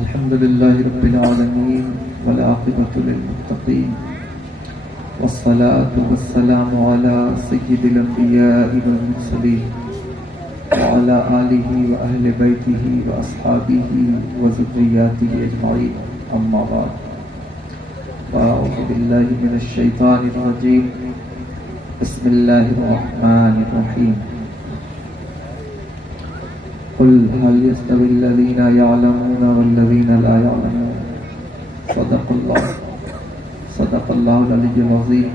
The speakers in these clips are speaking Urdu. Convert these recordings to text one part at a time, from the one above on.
الحمد لله رب العالمين والعاقبة للمتقين والصلاة والسلام على سيد الأنبياء والمرسلين وعلى آله وأهل بيته وأصحابه وذرياته أجمعين أما بعد فأعوذ بالله من الشيطان الرجيم بسم الله الرحمن الرحيم قل هل يستوي الذين يعلمون والذين لا يعلمون صدق الله العلي العظيم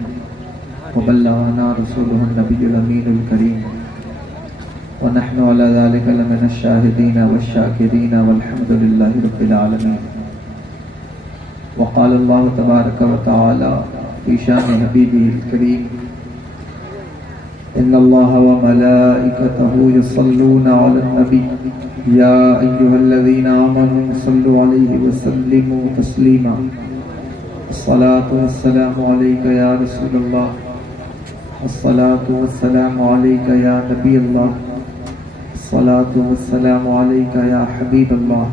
وبلغنا رسوله النبي الأمين الكريم ونحن على ذلك لمن الشاهدين والشاكرين والحمد لله رب العالمين. وقال الله تبارك وتعالى في شان حبيبه الكريم إن الله وملائكته يصلون على النبي يا أيها الذين آمنوا صلوا عليه وسلموا تسليما. الصلاة والسلام عليك يا رسول الله، الصلاة والسلام عليك يا نبي الله، الصلاة والسلام عليك يا حبيب الله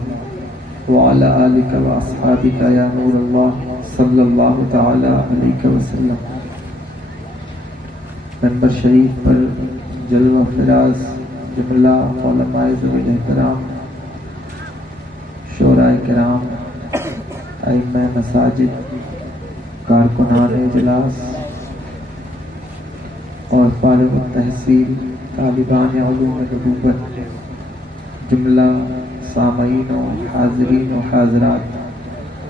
وعلى آلك وأصحابك يا نور الله صلى الله تعالى عليك وسلم. منبر شریف پر جلوہ فراز جملہ علماء ذوی احترام، شورائے کرام، ائمہ مساجد، کارکنان اجلاس اور فارغ التحصیل طالبان علوم نبوت، جملہ سامعین و حاضرین و حاضرات،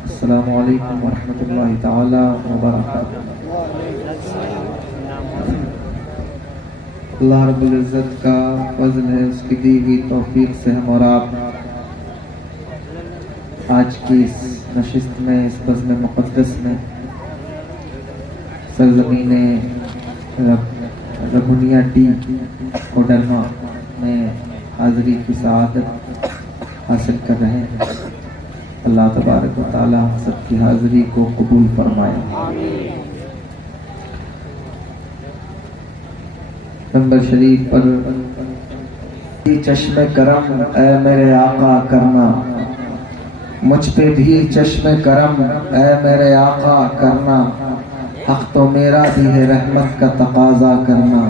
السلام علیکم ورحمۃ اللہ تعالی وبرکاتہ. اللہ رب العزت کا فضل ہے، اس کی دی ہوئی توفیق سے ہم اور آپ آج کی اس نشست میں، اس بزم مقدس میں، سرزمین ربونیا ٹی کوڈرما میں حاضری کی سعادت حاصل کر رہے ہیں. اللہ تبارک و تعالی سب کی حاضری کو قبول فرمائے. نمبر شریف پر چشم کرم اے میرے آقا کرنا، مجھ پہ بھی چشم کرم اے میرے آقا کرنا، حق تو میرا بھی ہے رحمت کا تقاضا کرنا،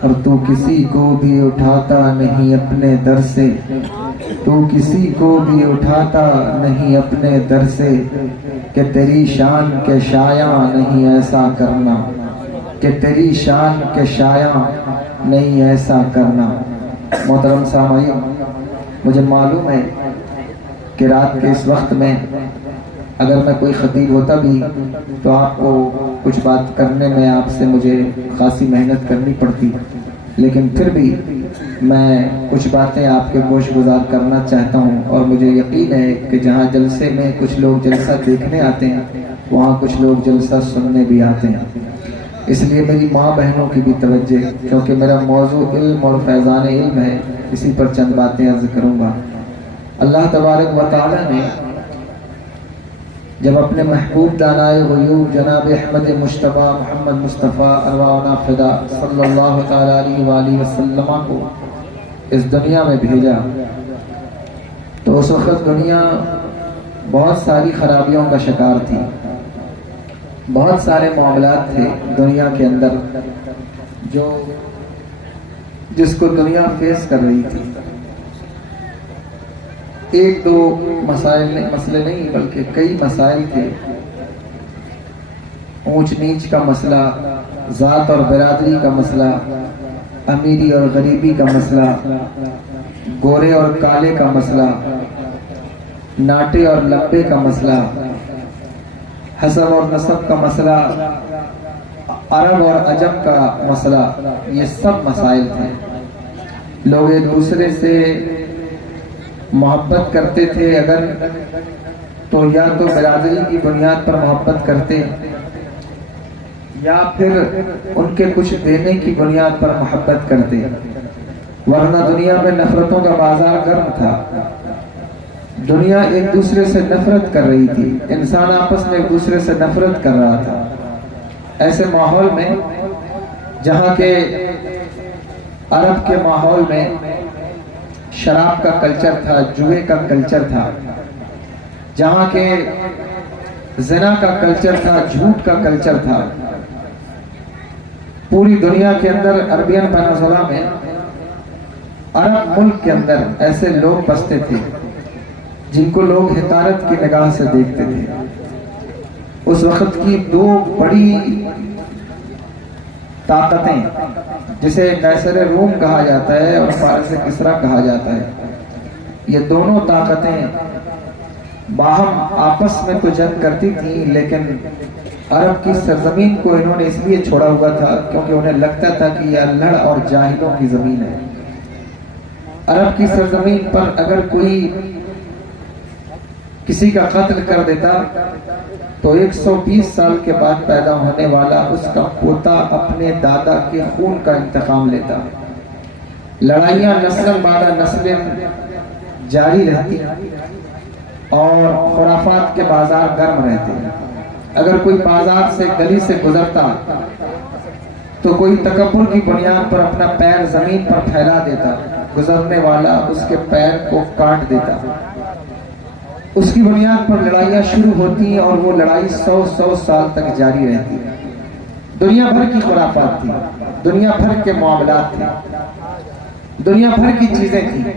اور تو کسی کو بھی اٹھاتا نہیں اپنے در سے، تو کسی کو بھی اٹھاتا نہیں اپنے در سے، کہ تیری شان کے شایع نہیں ایسا کرنا، کہ تیری شان کے شایع نہیں ایسا کرنا. محترم سامعین، مجھے معلوم ہے کہ رات کے اس وقت میں اگر میں کوئی خطیب ہوتا بھی تو آپ کو کچھ بات کرنے میں آپ سے مجھے خاصی محنت کرنی پڑتی، لیکن پھر بھی میں کچھ باتیں آپ کے گوش گزار کرنا چاہتا ہوں. اور مجھے یقین ہے کہ جہاں جلسے میں کچھ لوگ جلسہ دیکھنے آتے ہیں، وہاں کچھ لوگ جلسہ سننے بھی آتے ہیں. اس لیے میری ماں بہنوں کی بھی توجہ، کیونکہ میرا موضوع علم اور فیضان علم ہے، اسی پر چند باتیں عرض کروں گا. اللہ تبارک و تعالی نے جب اپنے محبوب دانائے غیوب جناب احمد مجتبی محمد مصطفیٰ ارواحنا فدا صلی اللہ تعالی علیہ وآلہ وسلم کو اس دنیا میں بھیجا تو اس وقت دنیا بہت ساری خرابیوں کا شکار تھی. بہت سارے معاملات تھے دنیا کے اندر جس کو دنیا فیس کر رہی تھی. ایک دو مسئلے نہیں بلکہ کئی مسائل تھے. اونچ نیچ کا مسئلہ، ذات اور برادری کا مسئلہ، امیری اور غریبی کا مسئلہ، گورے اور کالے کا مسئلہ، ناٹے اور لمبے کا مسئلہ، حسب اور نسب کا مسئلہ، عرب اور عجم کا مسئلہ. یہ سب مسائل تھے. لوگ ایک دوسرے سے محبت کرتے تھے اگر تو یا تو برادری کی بنیاد پر محبت کرتے یا پھر ان کے کچھ دینے کی بنیاد پر محبت کرتے، ورنہ دنیا میں نفرتوں کا بازار گرم تھا. دنیا ایک دوسرے سے نفرت کر رہی تھی، انسان آپس میں ایک دوسرے سے نفرت کر رہا تھا. ایسے ماحول میں جہاں کے عرب کے ماحول میں شراب کا کلچر تھا، جوئے کا کلچر تھا، جہاں کے زنا کا کلچر تھا، جھوٹ کا کلچر تھا. پوری دنیا کے اندر عربین پیننسولا میں عرب ملک کے اندر ایسے لوگ بستے تھے جن کو لوگ حقارت کی نگاہ سے دیکھتے تھے. اس وقت کی دو بڑی طاقتیں، جسے قیصر روم کہا جاتا ہے اور فارس کسریٰ کہا جاتا ہے، یہ دونوں طاقتیں باہم آپس میں تو جنگ کرتی تھیں، لیکن عرب کی سرزمین کو انہوں نے اس لیے چھوڑا ہوا تھا کیونکہ انہیں لگتا تھا کہ یہ الڑ اور جاہلوں کی زمین ہے. عرب کی سرزمین پر اگر کوئی کسی کا قتل کر دیتا تو 120 سال کے بعد پیدا ہونے والا اس کا پوتا اپنے دادا کے خون کا انتقام لیتا. لڑائیاں نسل بعد نسل جاری رہتی اور خرافات کے بازار گرم رہتے. اگر کوئی بازار سے گلی سے گزرتا تو کوئی تکبر کی بنیاد پر اپنا پیر زمین پر پھیلا دیتا، گزرنے والا اس کے پیر کو کاٹ دیتا. اس کی بنیاد پر لڑائیاں شروع ہوتی اور وہ لڑائی 100 سال تک جاری رہتی. دنیا بھر کی خرافات تھی، دنیا بھر کے معاملات تھے، دنیا بھر کی چیزیں تھیں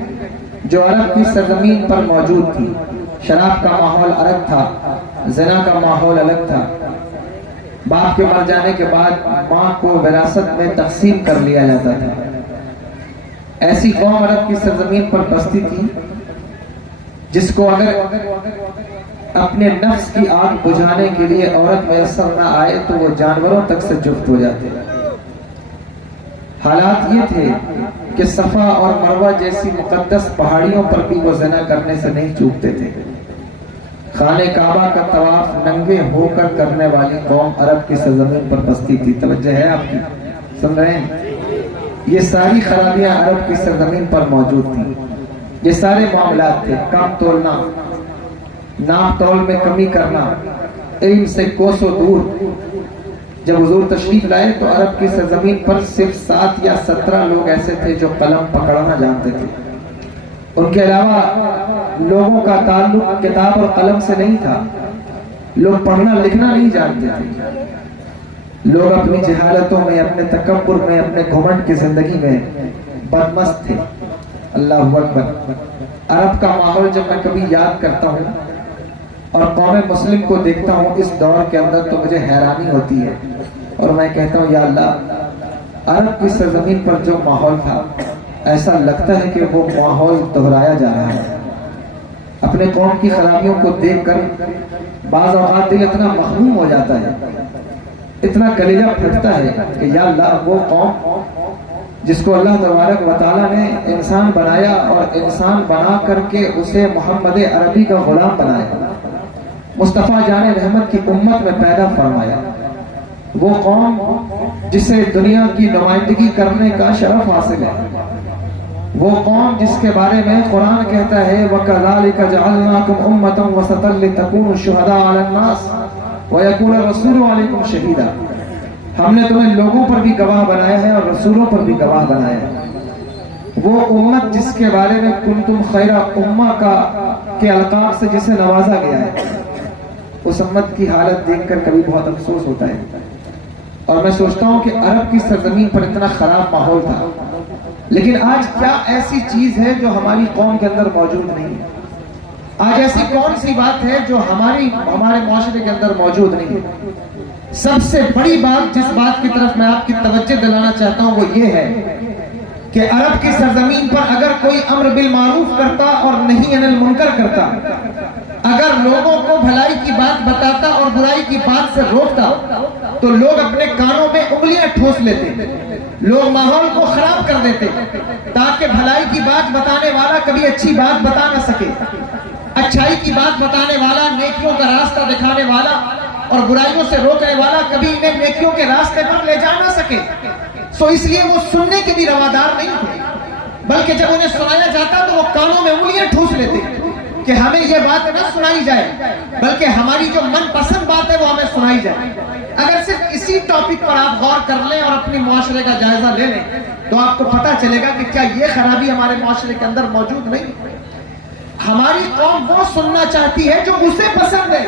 جو عرب کی سرزمین پر موجود تھی. شراب کا ماحول الگ تھا، زنا کا ماحول الگ تھا. باپ کے مر جانے کے بعد ماں کو وراثت میں تقسیم کر لیا جاتا تھا. ایسی قوم عرب کی سرزمین پر بستی تھی جس کو اگر اپنے نفس کی آگ بجھانے کے لیے عورت میسر نہ آئے تو وہ جانوروں تک سے جفت ہو جاتے. حالات یہ تھے کہ صفا اور مروہ جیسی مقدس پہاڑیوں پر بھی وہ زنا کرنے سے نہیں چوکتے تھے. خانہ کعبہ کا طواف ننگے ہو کر کرنے والی قوم عرب کی سرزمین پر بستی تھی. توجہ ہے آپ کی؟ سن رہے ہیں؟ یہ ساری خرابیاں عرب کی سرزمین پر موجود تھیں. یہ سارے معاملات تھے. کام تولنا، ناپ تول میں کمی کرنا، علم سے کوسوں دور. جب حضور تشریف لائے تو عرب کی سرزمین پر صرف 7 یا 17 لوگ ایسے تھے جو قلم پکڑنا جانتے تھے. ان کے علاوہ لوگوں کا تعلق کتاب اور قلم سے نہیں تھا. لوگ پڑھنا لکھنا نہیں جانتے تھے. لوگ اپنی جہالتوں میں، اپنے تکبر میں، اپنے گھمنڈ کی زندگی میں بدمست تھے. اللہ اکبر. عرب کا ماحول جب میں کبھی یاد کرتا ہوں اور قوم مسلم کو دیکھتا ہوں اس دور کے اندر تو مجھے حیرانی ہوتی ہے اور میں کہتا ہوں یا اللہ، عرب کی سرزمین پر جو ماحول تھا ایسا لگتا ہے کہ وہ ماحول دہرایا جا رہا ہے. اپنے قوم کی خرابیوں کو دیکھ کر بعض اوقات دل اتنا مخموم ہو جاتا ہے، اتنا کلیجہ پھٹتا ہے کہ یا اللہ، وہ قوم جس کو اللہ تبارک و تعالیٰ نے انسان بنایا اور انسان بنا کر کے اسے محمد عربی کا غلام بنایا، مصطفیٰ جان رحمت کی امت میں پیدا فرمایا، وہ قوم جسے دنیا کی نمائندگی کرنے کا شرف حاصل ہے، وہ قوم جس کے بارے میں قرآن کہتا ہے وَكَذَلِكَ جَعَلْنَاكُمْ أُمَّةً وَسَطًا لِتَكُونُوا شُهَدَاءَ عَلَى النَّاسِ وَيَكُونَ الرَّسُولُ عَلَيْكُمْ شَهِيدًا. ہم نے تمہیں لوگوں پر بھی گواہ بنایا ہے اور رسولوں پر بھی گواہ بنایا ہے. وہ امت جس کے بارے میں کنتم خیر امہ کے القاب سے جسے نوازا گیا ہے، اس امت کی حالت دیکھ کر کبھی بہت افسوس ہوتا ہے. اور میں سوچتا ہوں کہ عرب کی سرزمین پر اتنا خراب ماحول تھا، لیکن آج کیا ایسی چیز ہے جو ہماری قوم کے اندر موجود نہیں ہے؟ آج ایسی کون سی بات ہے جو ہمارے معاشرے کے اندر موجود نہیں ہے؟ سب سے بڑی بات جس بات کی طرف میں آپ کی توجہ دلانا چاہتا ہوں وہ یہ ہے کہ عرب کی سرزمین پر اگر کوئی امر بالمعروف کرتا اور نہی عن المنکر کرتا، اگر لوگوں کو بھلائی کی بات بتاتا اور برائی کی بات سے روکتا تو لوگ اپنے کانوں میں انگلیاں ٹھوس لیتے، لوگ ماحول کو خراب کر دیتے تاکہ بھلائی کی بات بتانے والا کبھی اچھی بات بتا نہ سکے، اچھائی کی بات بتانے والا، نیکیوں کا راستہ دکھانے والا اور برائیوں سے روکنے والا کبھی انہیں نیکیوں کے راستے پر لے جا نہ سکے. سو اس لیے وہ سننے کے بھی روادار نہیں تھے، بلکہ جب انہیں سنایا جاتا تو وہ کانوں میں انگلیاں ٹھوس لیتے کہ ہمیں یہ بات نہ سنائی جائے بلکہ ہماری جو من پسند بات ہے وہ ہمیں سنائی جائے. اگر صرف اسی ٹاپک پر آپ غور کر لیں اور اپنے معاشرے کا جائزہ لے لیں تو آپ کو پتہ چلے گا کہ کیا یہ خرابی ہمارے معاشرے کے اندر موجود نہیں. ہماری قوم وہ سننا چاہتی ہے جو اسے پسند ہے.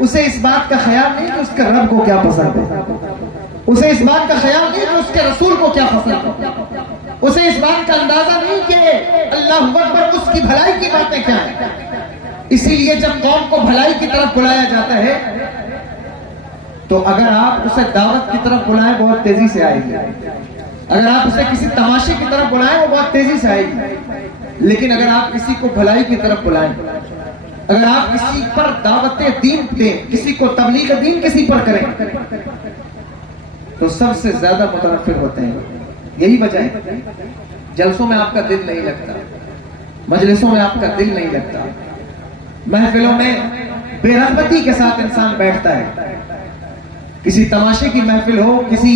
اسے اس بات کا خیال نہیں کہ اس کے رب کو کیا پسند ہے. اسے اس بات کا خیال نہیں کہ اس کے رسول کو کیا پسند ہے. اسے اس بات کا اندازہ نہیں کہ اللہ اکبر اس کی بھلائی کی باتیں کیا ہیں. اسی لیے جب قوم کو بھلائی کی طرف بلایا جاتا ہے تو اگر آپ اسے دعوت کی طرف بلائیں بہت تیزی سے آئے گی. اگر آپ اسے کسی تماشے کی طرف بلائیں وہ بہت تیزی سے آئے گی. لیکن اگر آپ کسی کو بھلائی کی طرف بلائیں, اگر آپ کسی پر دعوت دین دیں, کسی کو تبلیغ دین کسی پر کریں تو سب سے زیادہ متنفر ہوتے ہیں. یہی وجہ ہے جلسوں میں آپ کا دل نہیں لگتا, مجلسوں میں آپ کا دل نہیں لگتا, محفلوں میں بے رغبتی کے ساتھ انسان بیٹھتا ہے. کسی تماشے کی محفل ہو, کسی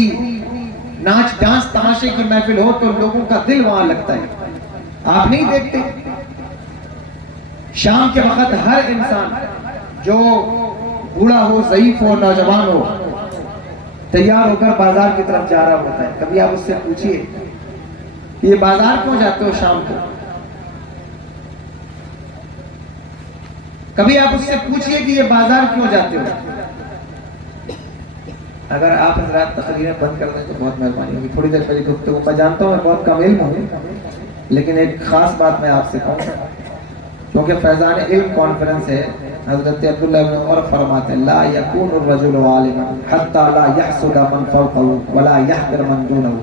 ناچ ڈانس تماشے کی محفل ہو تو لوگوں کا دل وہاں لگتا ہے. آپ نہیں دیکھتے شام کے وقت ہر انسان جو بوڑھا ہو, ضعیف ہو, نوجوان ہو, تیار ہو کر بازار کی طرف جا رہا ہوتا ہے. کبھی آپ اس سے پوچھئے یہ بازار کیوں جاتے ہو شام کو؟ کبھی آپ اس سے پوچھئے کہ یہ بازار کیوں جاتے ہو؟ اگر آپ حضرات تقریریں بند کر دیں تو بہت مہربانی ہوگی. تھوڑی دیر پہلے گفتگو, میں جانتا ہوں میں بہت کم علم ہوں لیکن ایک خاص بات میں آپ سے کہوں, کیونکہ فیضان علم کانفرنس ہے. حضرت عبداللہ بن عمر فرماتے ہیں لا یکون الرجل عالما حتی لا یحسد من فوقہ ولا یحقر من دونہ.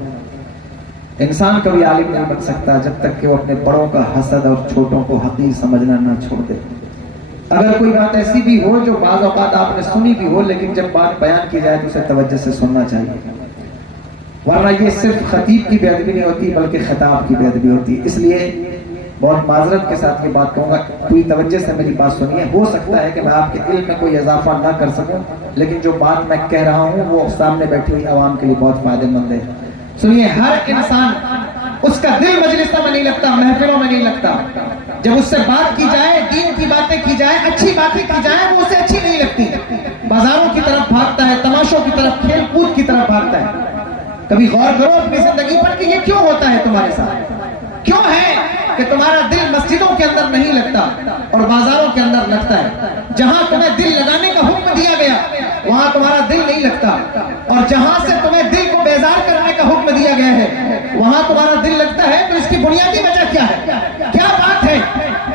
انسان کبھی عالم نہیں بن سکتا جب تک کہ وہ اپنے بڑوں کا حسد اور چھوٹوں کو حقیر سمجھنا نہ چھوڑ دے. اگر کوئی بات ایسی بھی ہو جو بعض اوقات آپ نے سنی بھی ہو, لیکن جب بات بیان کی جائے تو اسے توجہ سے سننا چاہیے, ورنہ یہ صرف خطیب کی بے ادبی نہیں ہوتی بلکہ خطاب کی بے ادبی ہوتی ہے. اس لیے بہت معذرت کے ساتھ یہ بات کہوں گا, پوری توجہ سے میری بات سنیے. ہو سکتا ہے کہ میں آپ کے علم میں کوئی اضافہ نہ کر سکوں, لیکن جو بات میں کہہ رہا ہوں وہ سامنے بیٹھی ہوئی عوام کے لیے بہت فائدہ مند ہے. سنیے, ہر انسان اس کا دل مجلسوں میں نہیں لگتا, محفلوں میں نہیں لگتا. جب اس سے بات کی جائے, دین کی باتیں کی جائے, اچھی باتیں کی جائیں, وہ اسے اچھی نہیں لگتی. بازاروں کی طرف بھاگتا ہے, تماشوں کی طرف, کھیل کود کی طرف بھاگتا ہے. کبھی غور کرو اپنی زندگی پر کہ یہ کیوں ہوتا ہے تمہارے ساتھ. کیوں ہے کہ تمہارا دل مسجدوں کے اندر نہیں لگتا اور بازاروں کے اندر لگتا ہے. جہاں تمہیں دل لگانے کا حکم دیا گیا وہاں تمہارا دل نہیں لگتا, اور جہاں سے تمہیں دل کو بیزار کرنے کا حکم دیا گیا ہے وہاں تمہارا دل لگتا ہے. تو اس کی بنیادی وجہ کیا ہے؟ کیا بات ہے؟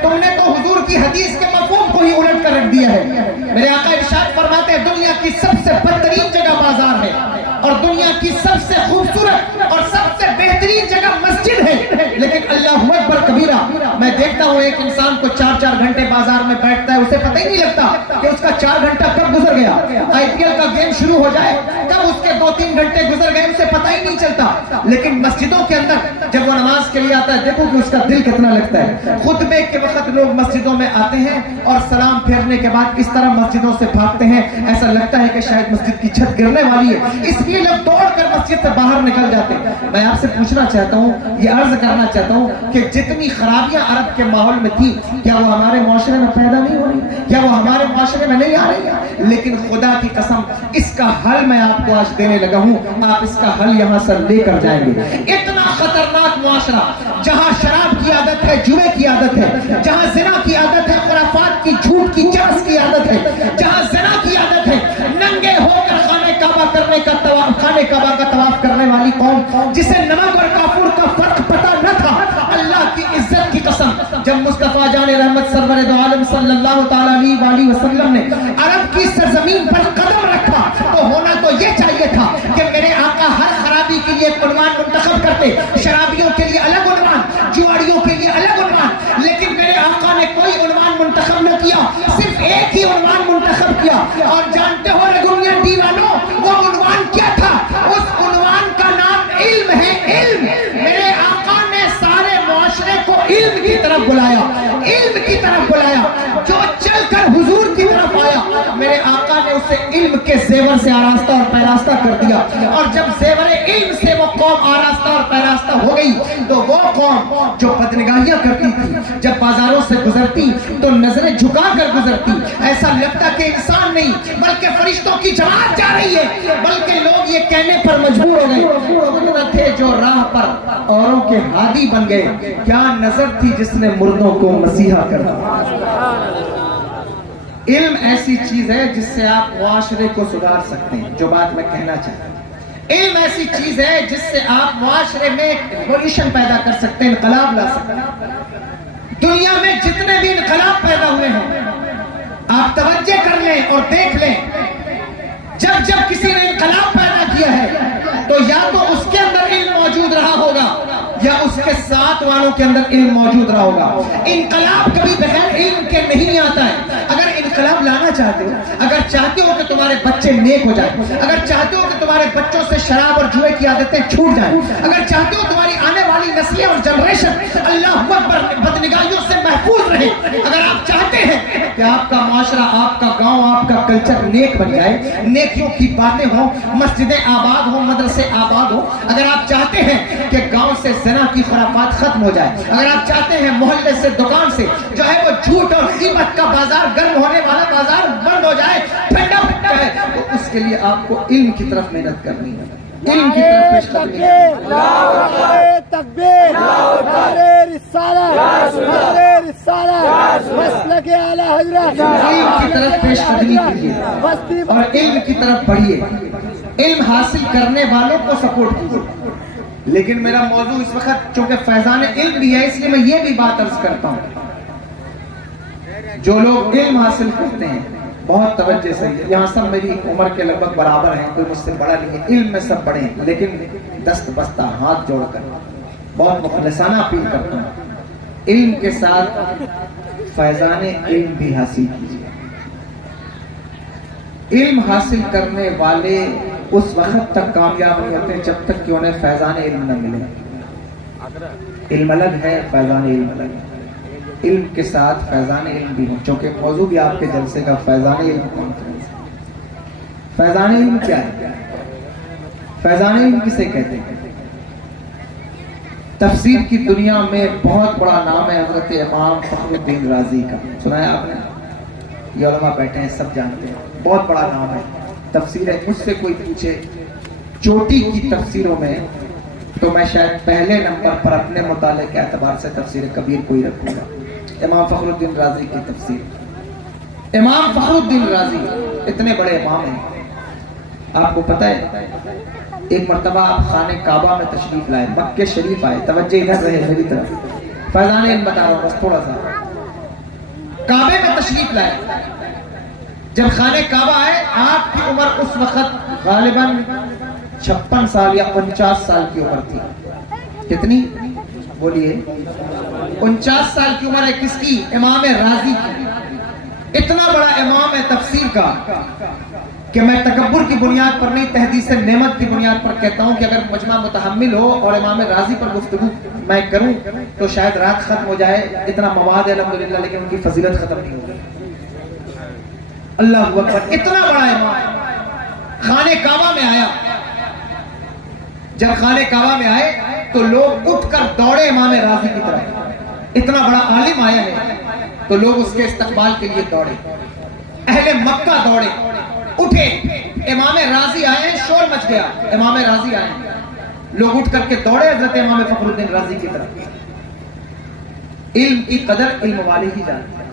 تم نے تو حضور کی حدیث کے مفہوم کو ہی الٹ کر رکھ دیا ہے. میرے آقا ارشاد فرماتے ہیں دنیا کی سب سے بدترین جگہ بازار ہے اور دنیا کی سب سے خوبصورت اور سب سے بہترین جگہ مسجد ہے. لیکن اللہ اکبر کبیرہ, میں دیکھتا ہوں ایک انسان کو 4-4 گھنٹے بازار میں بیٹھتا ہے, اسے پتہ ہی نہیں لگتا کہ اس کا 4 گھنٹہ کب گزر گیا. IPL کا گیم شروع ہو جائے کب اس کے 2-3 گھنٹے گزر گئے اسے پتہ ہی نہیں چلتا. لیکن مسجدوں کے اندر جب وہ نماز کے لیے آتا ہے دیکھو کہ اس کا دل کتنا لگتا ہے. خطبے کے وقت لوگ مسجدوں میں آتے ہیں اور سلام پھیرنے کے بعد اس طرح مسجدوں سے بھاگتے ہیں, ایسا لگتا ہے کہ شاید مسجد کی چھت گرنے والی ہے, اس لیے لوگ دوڑ کر مسجد سے باہر نکل جاتے ہیں. میں آپ سے پوچھنا چاہتا ہوں, یہ عرض کرنا چاہتا ہوں کہ جتنی خرابیاں عرب کے ماحول میں تھی کیا وہ ہمارے معاشرے میں پیدا نہیں ہو رہی, کیا وہ ہمارے معاشرے میں نہیں آ رہی؟ لیکن خدا کی قسم اس کا حل میں آپ کو آج دینے لگا ہوں, آپ اس کا حل یہاں سے لے کر جائیں گے. اتنا خطرناک معاشرہ جہاں شراب کی عادت ہے, جوئے کی عادت ہے, جہاں زنا کی عادت ہے, خرافات کی, جھوٹ کی, چرس کی عادت ہے, جہاں زنا کی عادت ہے, ننگے ہو کر خانہ کعبہ کرنے کا طواف, خانہ کعبہ کا طواف کرنے والی قوم جسے نمک اور کافور کا فرق پتہ نہ تھا. اللہ کی عزت کی قسم جب مصطفیٰ جان رحمت سرور دو عالم صلی اللہ تعالیٰ علیہ وسلم نے عرب کی سرزمین پر قدم رکھا تو ہونا تو یہ چاہیے تھا کہ میرے آقا ہر خرابی کے لیے ایک عنوان منتخب کرتے, شرابیوں کے لیے الگ عنوان, جواڑیوں کے لیے الگ عنوان. لیکن میرے آقا نے کوئی عنوان منتخب نہ کیا, صرف ایک ہی عنوان منتخب کیا. اور جانتے ہو رگونیا دیوانوں وہ عنوان کیا تھا؟ اس عنوان کا نام علم ہے. علم. میرے آقا نے سارے معاشرے کو علم کی طرف بلایا, علم کی طرف بلایا. جو چل کر حضور کی طرف آیا میرے آقا نے اسے علم کے کے زیور سے آراستہ اور پیراستہ کر دیا، اور جب زیور علم سے وہ قوم آراستہ اور پیراستہ ہو گئی تو وہ قوم جو بدنگاہیاں کرتی تھی جب بازاروں سے گزرتی تو نظریں جھکا کر گزرتی، ایسا لگتا کہ انسان نہیں بلکہ فرشتوں کی جماعت جا رہی ہے، بلکہ لوگ یہ کہنے پر مجبور ہو گئے خود نہ تھے جو راہ پر اوروں کے ہادی بن گئے، کیا نظر تھی جس نے مردوں کو مسیحا کر دیا۔ علم ایسی چیز ہے جس سے آپ معاشرے کو سدھار سکتے ہیں، جو بات میں کہنا چاہتا ہوں، علم ایسی چیز ہے جس سے آپ معاشرے میں ریولیوشن پیدا کر سکتے ہیں، انقلاب لا سکتے ہیں۔ دنیا میں جتنے بھی انقلاب پیدا ہوئے ہیں آپ توجہ کر لیں اور دیکھ لیں، جب جب کسی نے انقلاب پیدا کیا ہے تو یا تو اس کے اندر علم موجود رہا ہوگا یا اس کے ساتھ والوں کے اندر علم موجود رہا ہوگا۔ انقلاب کبھی بغیر علم کے نہیں آتا ہے۔ اگر انقلاب لانا چاہتے ہو، اگر چاہتے ہو کہ تمہارے بچے نیک ہو جائیں، اگر چاہتے ہو کہ تمہارے بچوں سے شراب اور جوئے کی عادتیں چھوٹ جائیں، اگر چاہتے ہو تمہاری آنے والی نسلیں اور جنریشن اللہ اکبر بدنگاہیوں سے محفوظ رہے، اگر آپ چاہتے ہیں کہ آپ کا معاشرہ، آپ کا گاؤں، آپ کا کلچر نیک بن جائے، نیکیوں کی باتیں ہوں، مسجدیں آباد ہوں، مدرسے آباد ہوں، اگر آپ چاہتے ہیں کہ گاؤں سے زنا کی خرافات ختم ہو جائے، اگر آپ چاہتے ہیں محلے سے دکان سے جو ہے وہ جھوٹ اور غیبت کا بازار، گرم ہونے والا بازار بند ہو جائے، ٹھنڈا ہو جائے، تو اس کے لیے آپ کو علم کی طرف محنت کرنی ہے، علم کی طرف پیش قدمی کرنی ہے۔ تکبیر، نعرہ رسالت، نعرہ رسالت، مسلک اعلی حضرت، علم کی طرف پیش قدمی کیجیے اور علم کی طرف بڑھیے، علم حاصل کرنے والوں کو سپورٹ کیجیے۔ لیکن میرا موضوع اس وقت چونکہ فیضان علم بھی ہے، اس لیے میں یہ بھی بات عرض کرتا ہوں، جو لوگ علم حاصل کرتے ہیں بہت توجہ سے، یہاں سب میری عمر کے لگ بھگ برابر ہیں، کوئی مجھ سے بڑا نہیں ہے، علم میں سب بڑے ہیں، لیکن دست بستہ ہاتھ جوڑ کر بہت مخلصانہ اپیل کرتا ہوں، علم کے ساتھ فیضان علم بھی حاصل کیجیے۔ علم حاصل کرنے والے اس وقت تک کامیاب نہیں ہوتے جب تک کہ انہیں فیضان علم نہ ملے۔ علم الگ ہے، فیضان علم الگ ہے، علم کے ساتھ فیضان علم بھی ہوں، چونکہ موضوع بھی آپ کے جلسے کا فیضان علم کانفرنس ہے۔ فیضان علم کیا ہے؟ فیضان علم کسے کہتے ہیں؟ تفسیر کی دنیا میں بہت بڑا نام ہے حضرت امام فخر الدین رازی کا، سنا ہے آپ نے؟ یہ علماء بیٹھے ہیں سب جانتے ہیں، بہت بڑا نام ہے، تفسیر ہے۔ مجھ سے کوئی پوچھے چوٹی کی تفسیروں میں تو میں شاید پہلے نمبر پر اپنے مطالعے کے اعتبار سے تفسیر کبیر کو ہی رکھوں گا، امام فخر الدین رازی کی تفسیر۔ امام فخر الدین رازی اتنے بڑے امام ہیں، آپ کو پتہ ہے ایک مرتبہ آپ خانہ کعبہ میں تشریف لائے، مکہ شریف آئے، توجہ ادھر رہے میری طرف، فیضان علم بتا رہا ہوں بس تھوڑا سا، کعبے میں تشریف لائے، جب خانہ کعبہ آئے آپ کی عمر اس وقت غالباً 56 سال یا 49 سال کی عمر تھی، کتنی؟ بولیے 49 سال کی عمر ہے، کس کی؟ امام رازی کی۔ اتنا بڑا امام ہے تفسیر کا کہ میں تکبر کی بنیاد پر نہیں، تحدیث نعمت کی بنیاد پر کہتا ہوں کہ اگر مجمع متحمل ہو اور امام رازی پر گفتگو میں کروں تو شاید رات ختم ہو جائے، اتنا مواد ہے الحمدللہ، لیکن ان کی فضیلت ختم نہیں ہوگی۔ اللہ اکبر، اتنا بڑا امام خانہ کعبہ میں آیا، جب خانہ کعبہ میں آئے تو لوگ اٹھ کر دوڑے امام رازی کی طرف، اتنا بڑا عالم آیا ہے تو لوگ اس کے استقبال کے لیے دوڑے، اہل مکہ دوڑے، اٹھے، امام رازی آئے، شور مچ گیا، امام رازی آئے، لوگ اٹھ کر کے دوڑے حضرت امام فخر الدین رازی کی طرف۔ علم کی قدر علم والے ہی جانتے ہیں،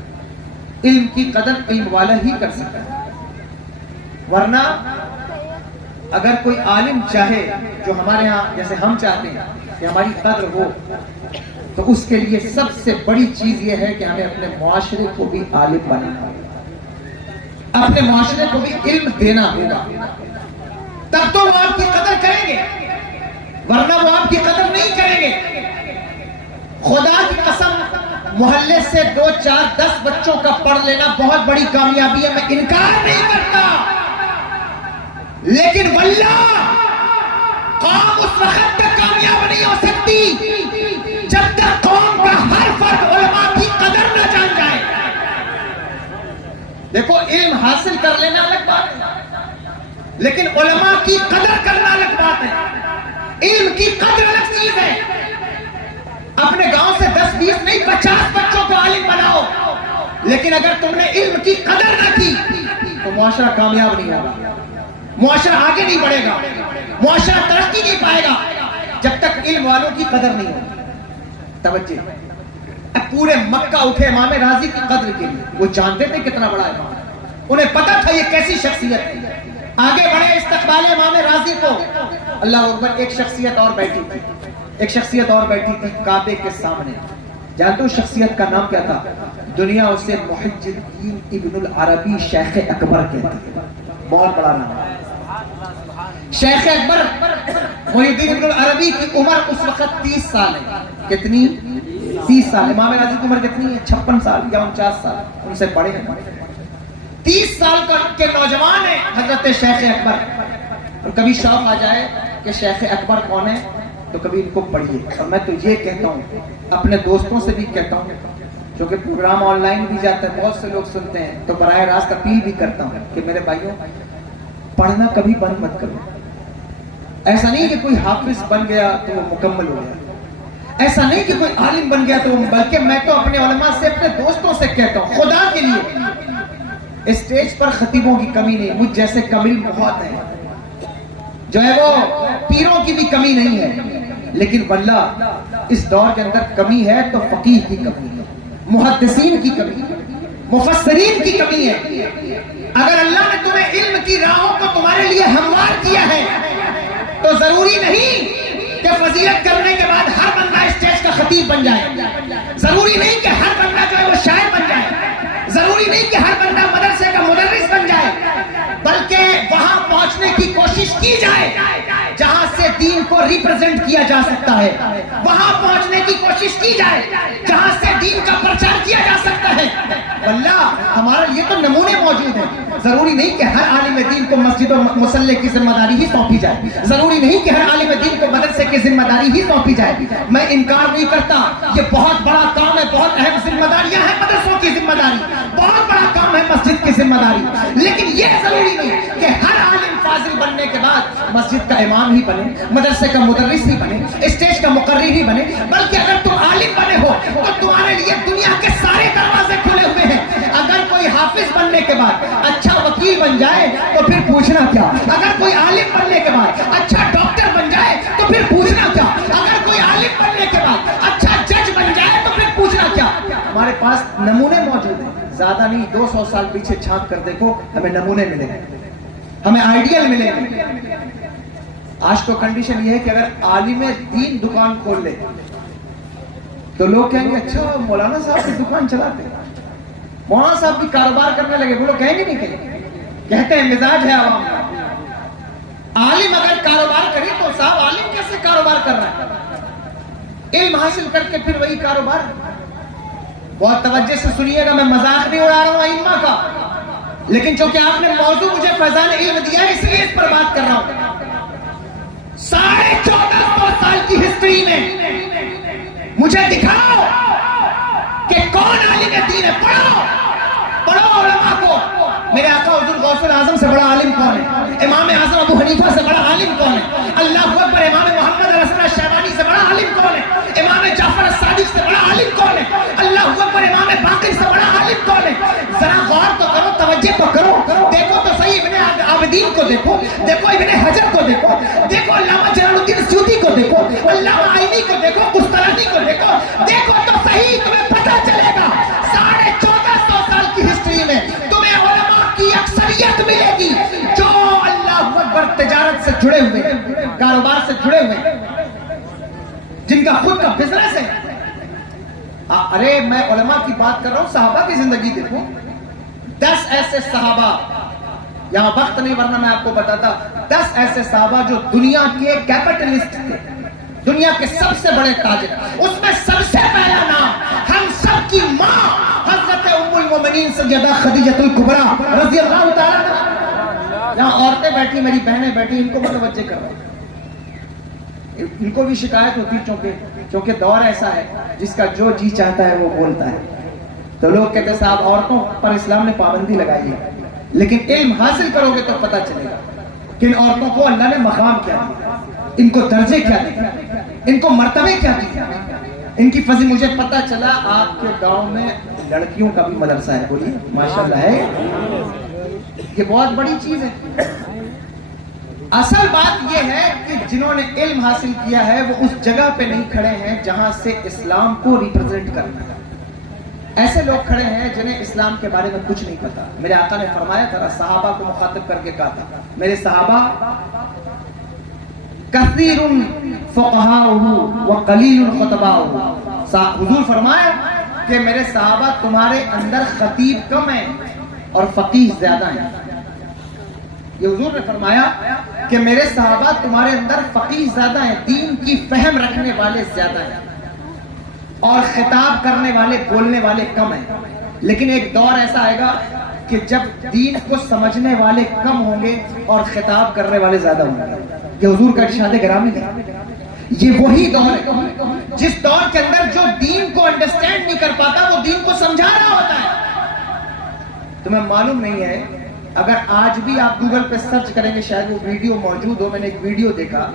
علم کی قدر علم والا ہی کر سکتا ہے، ورنہ اگر کوئی عالم چاہے جو ہمارے ہاں جیسے ہم چاہتے ہیں کہ ہماری قدر ہو، تو اس کے لیے سب سے بڑی چیز یہ ہے کہ ہمیں اپنے معاشرے کو بھی عالم بنانا ہوگا، اپنے معاشرے کو بھی علم دینا ہوگا، تب تو وہ آپ کی قدر کریں گے، ورنہ وہ آپ کی قدر نہیں کریں گے۔ خدا کی قسم، محلے سے 2 4 10 بچوں کا پڑھ لینا بہت بڑی کامیابی ہے، میں انکار نہیں کرتا، لیکن واللہ قوم اس وقت تک کامیاب نہیں ہو سکتی جب تک قوم کا ہر فرد علماء کی قدر نہ جان جائے۔ دیکھو علم حاصل کر لینا الگ بات ہے، لیکن علماء کی قدر کرنا الگ بات ہے، علم کی قدر الگ چیز ہے۔ اپنے گاؤں سے 10-20 نہیں 50 بچوں کو عالم بناؤ، لیکن اگر تم نے علم کی قدر نہ کی تو معاشرہ کامیاب نہیں ہوگا، معاشرہ آگے نہیں بڑھے گا، معاشرہ ترقی نہیں پائے گا جب تک علم والوں کی قدر نہیں ہوگی۔ توجہ، اب پورے مکہ اٹھے امام راضی کی قدر کے لیے، وہ جانتے تھے کتنا بڑا امام، انہیں پتا تھا یہ کیسی شخصیت ہے، آگے بڑھے استقبال امام راضی کو۔ اللہ اکبر، ایک شخصیت اور بیٹھی تھی، ایک شخصیت اور بیٹھی تھی کعبے کے سامنے۔ جانتے ہو شخصیت کا نام کیا تھا؟ دنیا اسے محی الدین ابن العربی شیخ اکبر کہتی ہے، بہت بڑا نام۔ شیخ اکبر محی الدین ابن العربی کی عمر اس وقت 30 سال ہے۔ کتنی؟ 30 سال۔ امام راضی کی عمر کتنی ہے؟ 56 سال یا 49 سال، ان سے بڑے ہیں۔ 30 سال کے نوجوان ہیں حضرت شیخ اکبر۔ اور کبھی شوق آ جائے کہ شیخ اکبر کون ہے تو کبھی ان کو پڑھیے۔ اور میں تو یہ کہتا ہوں، اپنے دوستوں سے بھی کہتا ہوں، کیونکہ پروگرام آن لائن بھی جاتا ہے، بہت سے لوگ سنتے ہیں، تو براہ راست اپیل بھی کرتا ہوں کہ میرے بھائیوں، پڑھنا کبھی بند مت کرو۔ ایسا نہیں کہ کوئی حافظ بن گیا تو وہ مکمل ہو گیا، ایسا نہیں کہ کوئی عالم بن گیا تو، بلکہ میں تو اپنے علماء سے، اپنے دوستوں سے کہتا ہوں، خدا کے لیے اسٹیج پر خطیبوں کی کمی نہیں، مجھ جیسے کمیل بہت ہیں، جو ہے وہ پیروں کی بھی کمی نہیں ہے، لیکن واللہ اس دور کے اندر کمی ہے تو فقیہ کی کمی ہے، محدثین کی کمی ہے، مفسرین کی کمی ہے۔ اگر اللہ نے تمہیں علم کی راہوں کو تمہارے لیے ہموار کیا ہے تو ضروری نہیں کہ فضیلت کرنے کے بعد ہر بندہ اسٹیج کا خطیب بن جائے، ضروری نہیں کہ ہر بندہ جو ہے وہ شاعر بن جائے، ضروری نہیں کہ ہر بندہ مدرسے کا مدرس بن جائے، بلکہ وہاں پہنچنے کی کوشش کی جائے جہاں سے دین کو ریپرزینٹ کیا جا سکتا ہے، وہاں پہنچنے کی کوشش کی جائے جہاں سے دین کا پرچار کیا جا سکتا ہے۔ واللہ ہمارا یہ تو نمونے موجود ہیں۔ ضروری نہیں کہ ہر عالم دین کو مسجد و مصلی کی ذمہ داری ہی سونپی جائے، ضروری نہیں کہ ہر عالم دین کو مدرسے کی ذمہ داری ہی سونپی جائے۔ میں انکار نہیں کرتا، یہ بہت بڑا کام ہے، بہت اہم ذمہ داریاں ہیں مدرسوں کی ذمہ داری، بہت بڑا کام ہے مسجد کی ذمہ داری، لیکن یہ ضروری نہیں کہ ہر عالم فاضل بننے کے بعد مسجد کا امام ہی بنے، مدرسے کا مدرس ہی بنے، اسٹیج کا مقرر ہی بنے، بلکہ اگر تم عالم بنے ہو تو تمہارے لیے دنیا کے سارے دروازے کھلے ہوئے ہیں۔ اگر کوئی حافظ بننے کے بعد اچھا وکیل بن جائے تو پھر پوچھنا کیا، اگر کوئی عالم بننے کے بعد اچھا ڈاکٹر بن جائے تو پھر پوچھنا کیا، اگر کوئی عالم بننے کے بعد اچھا جج بن جائے تو پھر پوچھنا کیا۔ ہمارے پاس نمونے موجود ہیں، زیادہ نہیں، 200 سال پیچھے چھانک کر دیکھو، ہمیں نمونے ملے گے، ہمیں آئیڈیل ملے گے۔ آج تو کنڈیشن یہ ہے کہ اگر عالم دین دکان کھول لے تو لوگ کہیں گے اچھا مولانا صاحب کی دکان چلاتے، مولانا صاحب بھی کاروبار کرنے لگے، وہ لوگ کہیں گے نہیں، کہتے ہیں مزاج ہے عوام کا۔ عالم اگر کاروبار کرے تو صاحب عالم کیسے کاروبار کر رہا ہے؟ علم حاصل کر کے پھر وہی کاروبار۔ بہت توجہ سے سنیے گا، میں مذاق نہیں اڑا رہا ہوں ائمہ کا، لیکن چونکہ آپ نے موضوع مجھے فیضان علم دیا ہے اس لیے اس پر بات کر رہا ہوں۔ 1450 سال کی ہسٹری میں مجھے دکھاؤ کہ کون عالم دین ہے، پڑھو علماء کو۔ میرے آقا حضور غوث الاعظم سے بڑا عالم کون ہے؟ امام اعظم ابو حنیفہ سے بڑا عالم کون ہے؟ اللہ اکبر، امام محمد رسول شیبانی سے بڑا عالم کون ہے؟ امام جعفر الصادق سے بڑا عالم کون ہے؟ اللہ اکبر، امام باقر سے بڑا عالم کون ہے؟ ذرا غور تو کرو، توجہ تو کرو، دیکھو تو صحیح، ابن عابدین کو دیکھو، دیکھو ابن حجر کو دیکھو، دیکھو علامہ جلال الدین سیوطی کو دیکھو، علامہ عینی کو دیکھو، قسطلانی کو دیکھو، دیکھو تو صحیح، تمہیں پتہ چلے گا 1450 سال کی ہسٹری میں تمہیں علماء کی اکثریت ملے گی جو اللہ اکبر تجارت سے جڑے ہوئے، کاروبار سے جڑے ہوئے، جن کا خود کا بزنس ہے۔ ارے میں علماء کی بات کر رہا ہوں، صحابہ کی زندگی دیکھو، 10 ایسے صحابہ، یہاں وقت نہیں ورنہ میں آپ کو بتاتا، 10 ایسے صحابہ جو دنیا کے کیپٹلسٹ تھے، دنیا کے سب سے بڑے تاجر، اس میں سب سے پہلا نام ہم سب کی ماں حضرت ام المومنین سیدہ خدیجہ الکبریٰ رضی اللہ تعالیٰ عنہا۔ یہاں عورتیں بیٹھی، میری بہنیں بیٹھی، ان کو متوجہ کرو، ان کو بھی شکایت ہوتی چونکہ دور ایسا ہے جس کا جو جی چاہتا ہے وہ بولتا ہے، تو لوگ کہتے ہیں صاحب عورتوں پر اسلام نے پابندی لگائی ہے، لیکن علم حاصل کرو گے تو پتہ چلے گا۔ کہ ان عورتوں کو اللہ نے مقام کیا دیا، ان کو درجے کیا دیا، ان کو مرتبے کیا دیا، ان کی فضیلت. مجھے پتا چلا آپ کے گاؤں میں لڑکیوں کا بھی مدرسہ ہے. بولیے ماشاءاللہ ہے. یہ بہت بڑی چیز ہے. اصل بات یہ ہے کہ جنہوں نے علم حاصل کیا ہے وہ اس جگہ پہ نہیں کھڑے ہیں جہاں سے اسلام کو ریپرزینٹ کرنا ہے. ایسے لوگ کھڑے ہیں جنہیں اسلام کے بارے میں کچھ نہیں پتا. میرے آقا نے فرمایا تھا، صحابہ کو مخاطب کر کے کہا تھا، میرے صحابہ کثیر فقہاؤہ وقلیل خطباؤہ. حضور فرمایا کہ میرے صحابہ تمہارے اندر خطیب کم ہیں اور فقیہ زیادہ ہیں. یہ حضور نے فرمایا کہ میرے صحابہ تمہارے اندر فقیہ زیادہ ہیں، دین کی فہم رکھنے والے زیادہ ہیں، اور خطاب کرنے والے بولنے والے کم ہیں. لیکن ایک دور ایسا آئے گا کہ جب دین کو سمجھنے والے کم ہوں گے اور خطاب کرنے والے زیادہ ہوں گے. یہ حضور کا ارشاد گرامی ہے. یہ وہی دور ہے جس دور کے اندر جو دین کو انڈرسٹینڈ نہیں کر پاتا وہ دین کو سمجھا رہا ہوتا ہے. تمہیں معلوم نہیں ہے، اگر آج بھی آپ گوگل پہ سرچ کریں گے شاید وہ ویڈیو موجود ہو. میں نے ایک ویڈیو دیکھا،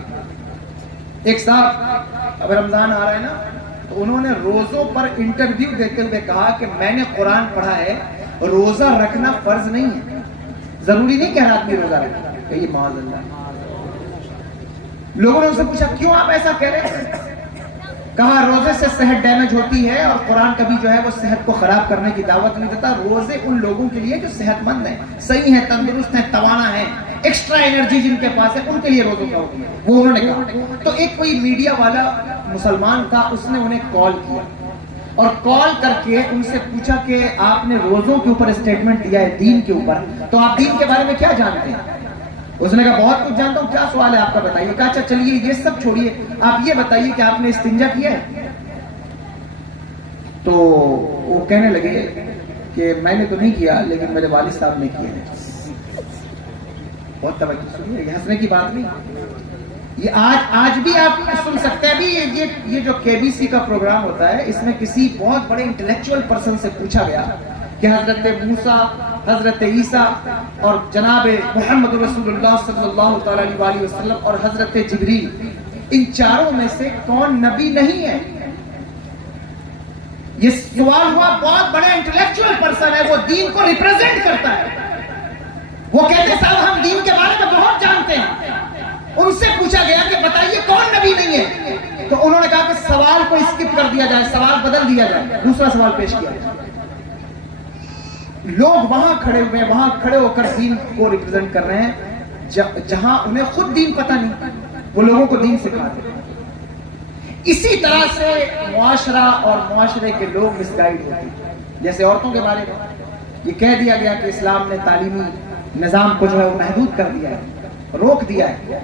ایک صاحب، اب رمضان آ رہا ہے نا، تو انہوں نے روزوں پر انٹرویو دیتے ہوئے کہا کہ میں نے قرآن پڑھا ہے، روزہ رکھنا فرض نہیں ہے، ضروری نہیں کہ ہر آدمی روزہ رکھے. کہ یہ معاذ اللہ. لوگوں نے ان سے پوچھا کیوں آپ ایسا کہہ رہے ہیں؟ کہا روزے سے صحت ڈیمیج ہوتی ہے اور قرآن کبھی جو ہے وہ صحت کو خراب کرنے کی دعوت نہیں دیتا. روزے ان لوگوں کے لیے جو صحت مند ہیں، صحیح ہیں، تندرست ہیں، توانا ہیں، ایکسٹرا انرجی جن کے پاس ہے، ان کے لیے روزوں کا حکم ہے. وہ انہوں نے کہا. تو ایک کوئی میڈیا والا مسلمان تھا، اس نے انہیں کال کیا اور کال کر کے ان سے پوچھا کہ آپ نے روزوں کے اوپر اسٹیٹمنٹ دیا ہے دین کے اوپر، تو آپ دین کے بارے میں کیا جانتے ہیں؟ اس نے کہا بہت کچھ جانتا ہوں. کیا سوال ہے آپ کا بتائیے. کہا اچھا چلیے یہ سب چھوڑیے، آپ یہ بتائیے کہ آپ نے استنجا کیا ہے؟ تو وہ کہنے لگے کہ میں نے تو نہیں کیا لیکن میرے والد صاحب نے کیا ہے. بہت توجہ سنیے، یہ ہنسنے کی بات نہیں. یہ آج بھی آپ سن سکتے ہیں. ابھی یہ جو KBC کا پروگرام ہوتا ہے، اس میں کسی بہت بڑے انٹلیکچوئل پرسن سے پوچھا گیا کہ حضرت موسیٰ، حضرت عیسیٰ اور جناب محمد رسول اللہ صلی اللہ تعالی علیہ وسلم اور حضرت جبریل، ان چاروں میں سے کون نبی نہیں ہے؟ یہ سوال ہوا. بہت بڑے انٹلیکچوئل پرسن ہے، وہ دین کو ریپرزینٹ کرتا ہے. وہ کہتے ہیں صاحب ہم دین کے بارے میں بہت جانتے ہیں. ان سے پوچھا گیا کہ بتائیے کون نبی نہیں ہے؟ تو انہوں نے کہا کہ سوال کو اسکپ کر دیا جائے، سوال بدل دیا جائے، دوسرا سوال پیش کیا جائے. لوگ وہاں کھڑے ہوئے ہیں، وہاں کھڑے ہو کر دین کو ریپرزینٹ کر رہے ہیں جہاں انہیں خود دین پتہ نہیں، وہ لوگوں کو دین سکھا رہے ہیں. اسی طرح سے معاشرہ اور معاشرے کے لوگ مس گائیڈ ہوتے ہیں. جیسے عورتوں کے بارے میں یہ کہہ دیا گیا کہ اسلام نے تعلیمی نظام کو جو ہے وہ محدود کر دیا ہے، روک دیا ہے.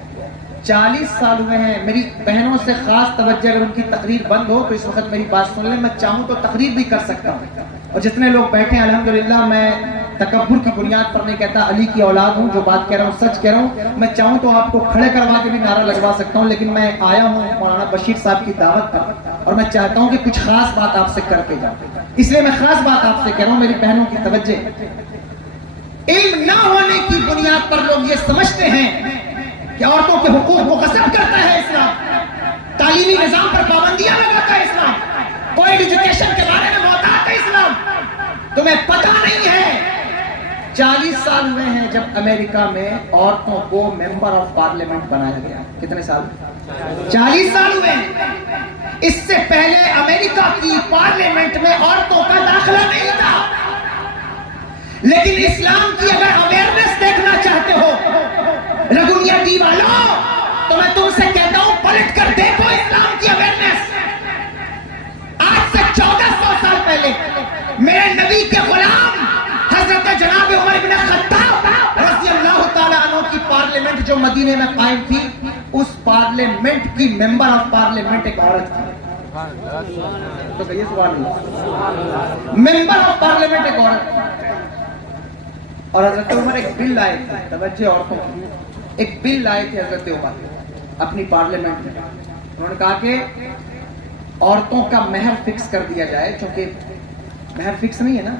40 سال ہوئے ہیں. میری بہنوں سے خاص توجہ، اگر ان کی تقریر بند ہو تو اس وقت میری بات سن لیں. میں چاہوں تو تقریر بھی کر سکتا ہوں، اور جتنے لوگ بیٹھے ہیں الحمدللہ، میں تکبر کی بنیاد پر نہیں کہتا، علی کی اولاد ہوں، جو بات کہہ رہا ہوں سچ کہہ رہا ہوں. میں چاہوں تو آپ کو کھڑے کروا کے بھی نعرہ لگوا سکتا ہوں، لیکن میں آیا ہوں مولانا بشیر صاحب کی دعوت پر اور میں چاہتا ہوں کہ کچھ خاص بات آپ سے کر کے جاؤں. اس لیے میں خاص بات آپ سے کہہ رہا ہوں. میری بہنوں کی توجہ، علم نہ ہونے کی بنیاد پر لوگ یہ سمجھتے ہیں کہ عورتوں کے حقوق کو غصب کرتا ہے اسلام، تعلیمی نظام پر پابندیاں لگاتا ہے اسلام، کوئی ایجوکیشن کے بارے میں محتاط ہے اسلام. تمہیں پتہ نہیں ہے 40 سال ہوئے ہیں جب امریکہ میں عورتوں کو ممبر آف پارلیمنٹ بنایا گیا. کتنے سال؟ 40 سال ہوئے ہیں. اس سے پہلے امریکہ کی پارلیمنٹ میں عورتوں کا داخلہ نہیں تھا. لیکن اسلام کی اگر اویئرنس دیکھنا چاہتے ہو رگونیا ٹی والوں، تو میں تم سے کہتا ہوں پلٹ کر دیکھو اسلام کی اویئرنس. آج سے 1400 سال پہلے میرے نبی کے غلام حضرت جناب عمر بن خطاب رضی اللہ تعالیٰ عنہ کی پارلیمنٹ جو مدینے میں قائم تھی، اس پارلیمنٹ کی ممبر آف پارلیمنٹ ایک عورت تھی. تو کہیے سوال نہیں. ممبر آف پارلیمنٹ ایک عورت. اور حضرت عمر ایک بل لائے تھے، توجہ عورتوں کی، ایک بل لائے تھے حضرت عمر اپنی پارلیمنٹ میں. انہوں نے کہا کہ عورتوں کا مہر فکس کر دیا جائے، چونکہ مہر فکس نہیں ہے نا،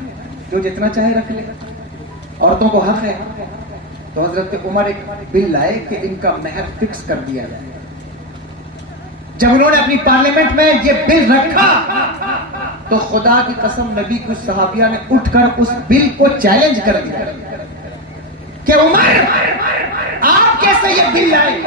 جو جتنا چاہے رکھ لے، عورتوں کو حق ہے. تو حضرت عمر ایک بل لائے کہ ان کا مہر فکس کر دیا جائے. جب انہوں نے اپنی پارلیمنٹ میں یہ بل رکھا تو خدا کی قسم نبی کی صحابیہ نے اٹھ کر اس بل کو چیلنج کر دیا کہ عمر آپ کیسے یہ بل لائے؟